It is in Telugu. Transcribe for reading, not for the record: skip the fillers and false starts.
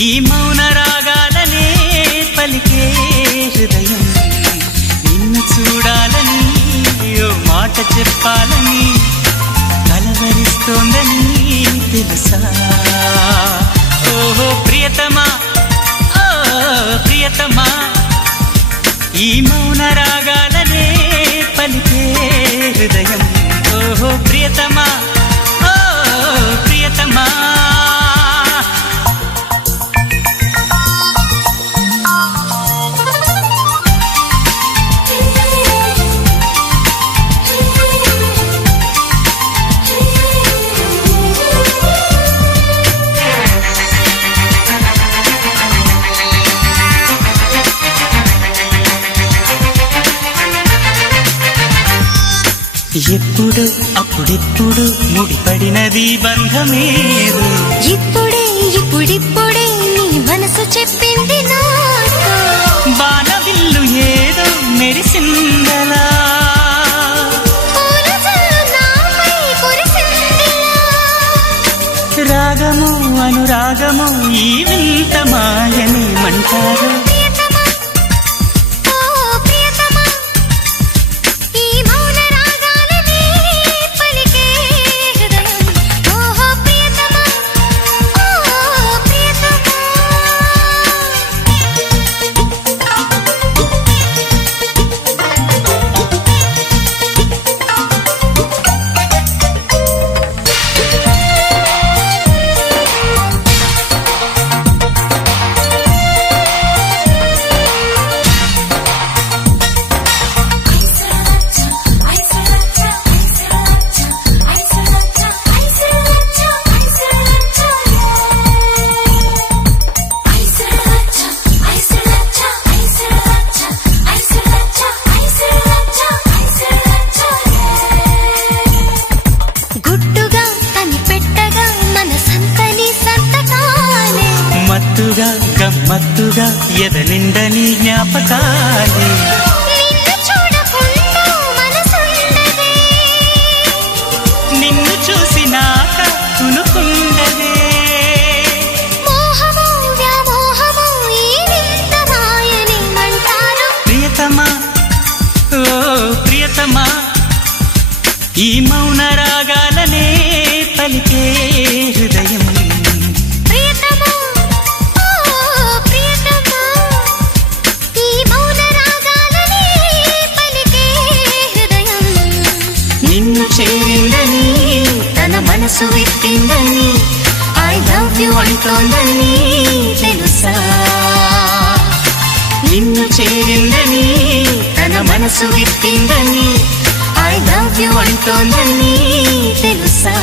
ఈ మౌన రాగాలనే పలికే హృదయం నిన్ను చూడాలని ఓ మాట చెప్పాలని కలవరిస్తోందని తెలుసా ఓహో ప్రియతమా ఓ ప్రియతమా ఈ మౌన రాగాలనే పలికే హృదయం ఓహో ప్రియతమా ఓ ప్రియతమా ఎప్పుడు అప్పుడెప్పుడు ముడిపడినది బంధమేదో ఇప్పుడే ఇప్పుడిప్పుడే నీ మనసు చెప్పింది నాతో బాణవిల్లు ఏదో మెరిసిందలా రాగము అనురాగము ఈ వింత మాయనేమంటారు గమ్మత్తుగా ఎదనిండని జ్ఞాపకాలే నిన్ను చూసినాక తునుకుండదే ప్రియతమా ఓ ప్రియతమా ఈ మౌన రాగాలనే పలికే హృదయం చేరిందని తన మనసు విప్పిందని ఐ లవ్ యు అంటోందని తెలుసా నిన్ను చేరిందని తన మనసు విప్పిందని ఐ లవ్ యు అంటోందని తెలుసా